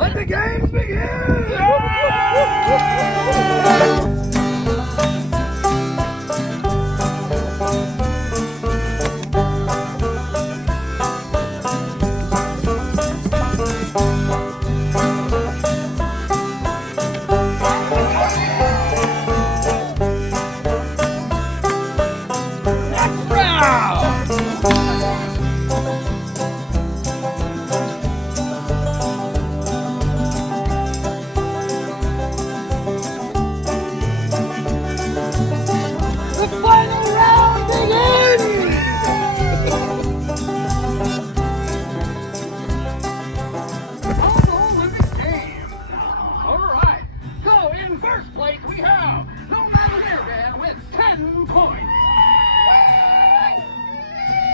Let the games begin! Nomadderwhere with 10 points.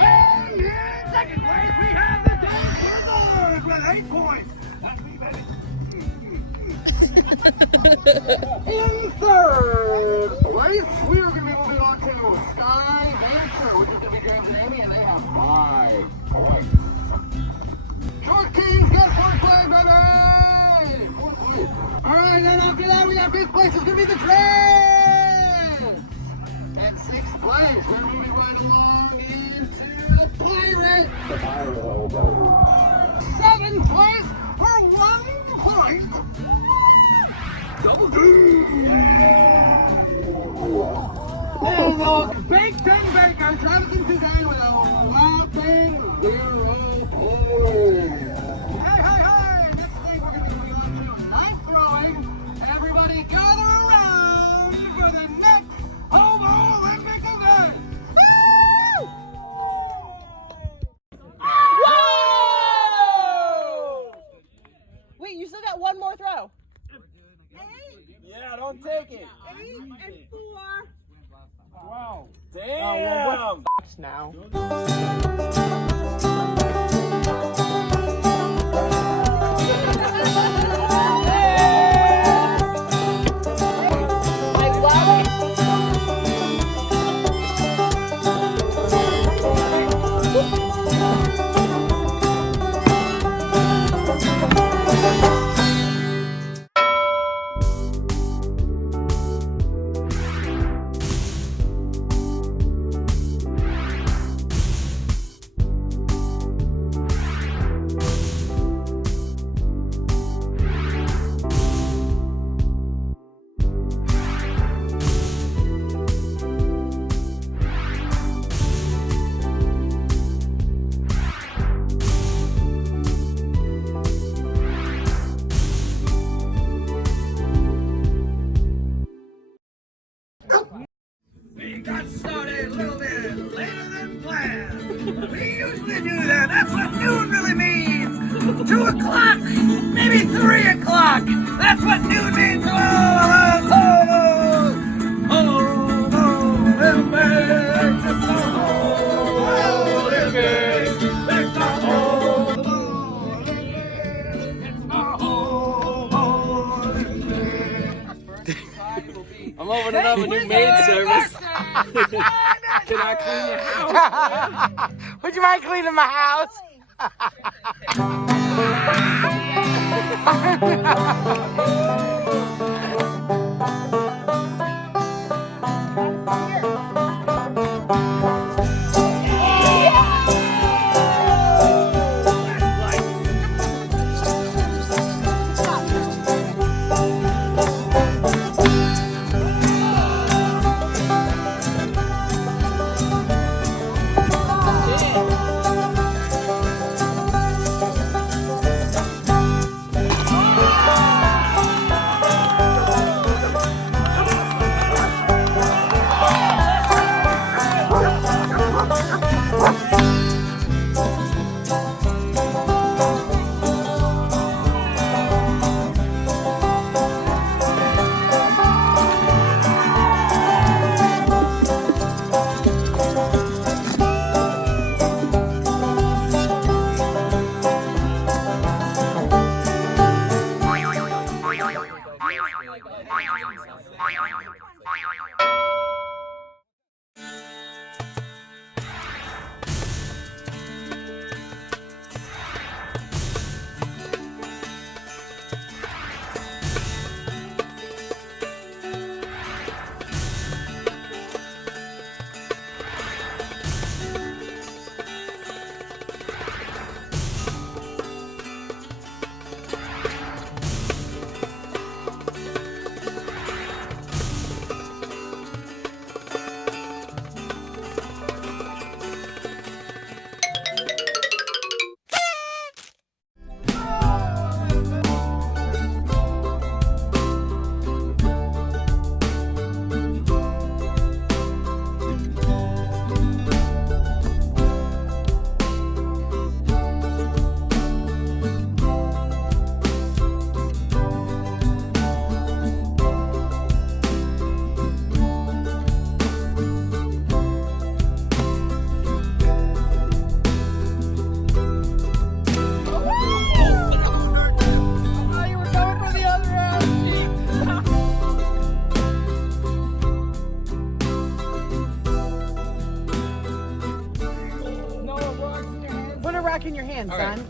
And in second place, we have the Dank with 8 points. That's me, baby. In third place, we are going to be moving on to Vanture, which is going to be James and Amy, and they have 5 points. Short Kings got 4th place, baby! Alright, then after that, we have 5th place is going to be the Trades! And 6th place, we're moving right along into the Pirate! The Pirate Hobo. 7th place, for 1 point, Double D! And the Baked and Baker, Travis and Suzanne with a whopping 0 points! Hey, hey, hey! Next thing we're going to be moving on to knife throwing. Everybody gather around for the next Hobo Olympic event! Woo! Whoa! Wait, you still got one more throw. 8. Yeah, don't take it. 8 and 4. Wow. Oh, well, Damn. we're f***ed now. I love it. We got started a little bit later than planned. We usually do that. That's what noon really means. 2 o'clock, maybe 3 o'clock. That's what noon means to all of us hobos. Hobo Olympics. It's the Hobo Olympics. It's the Hobo Olympics. It's the Hobo Olympics. I'm opening up a new maid service. Can I clean your house? Would you mind cleaning my house?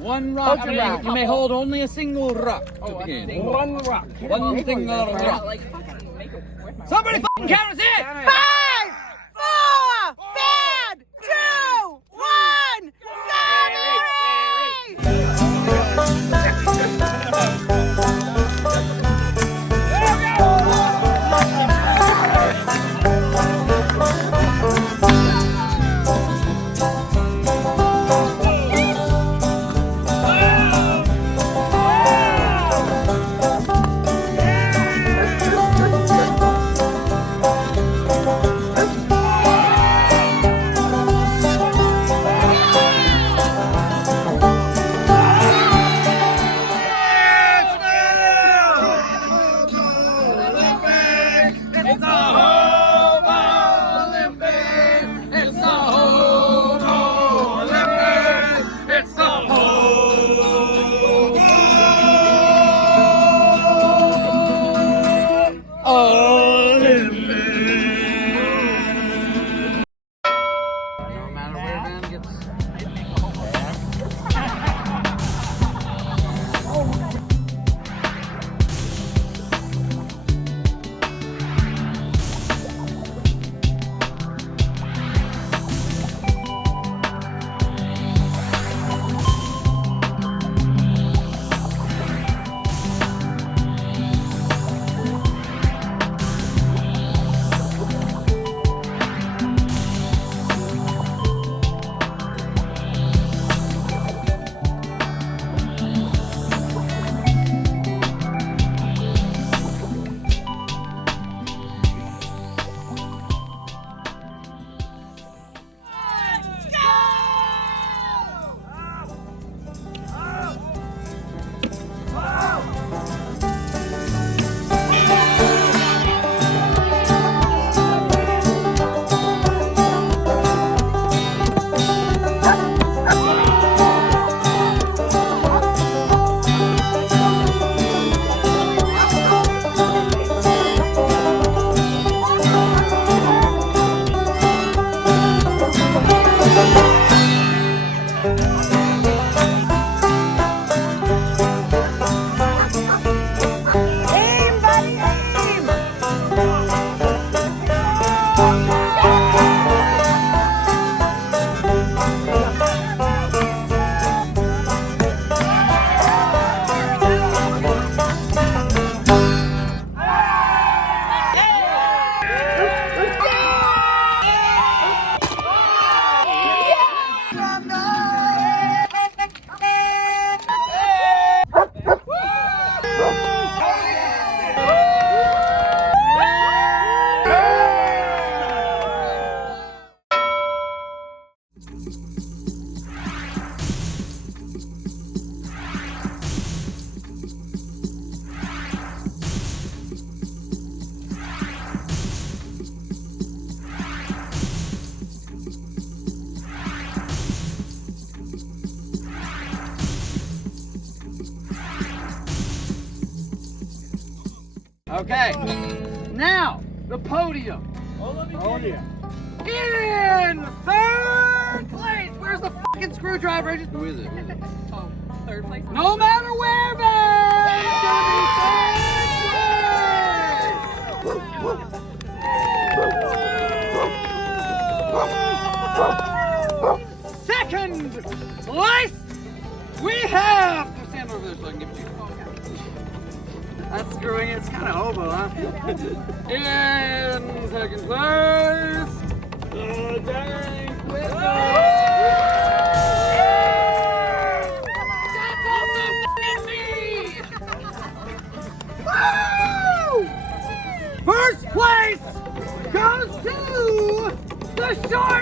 One rock. You may hold only a single rock to begin. One rock. One single rock. Somebody fucking count us in! 5, 4, bad, 2, 1, Okay. Now, the podium. In third place. Where's the fucking screwdriver? Who is it? Oh, third place. Nomadderwhere, man! Second place, we have. Go stand over there so I can give it to you. That's screwing it. It's kind of hobo, huh? In second place, the Dank with That's also fucking me! Woo! First place goes to the short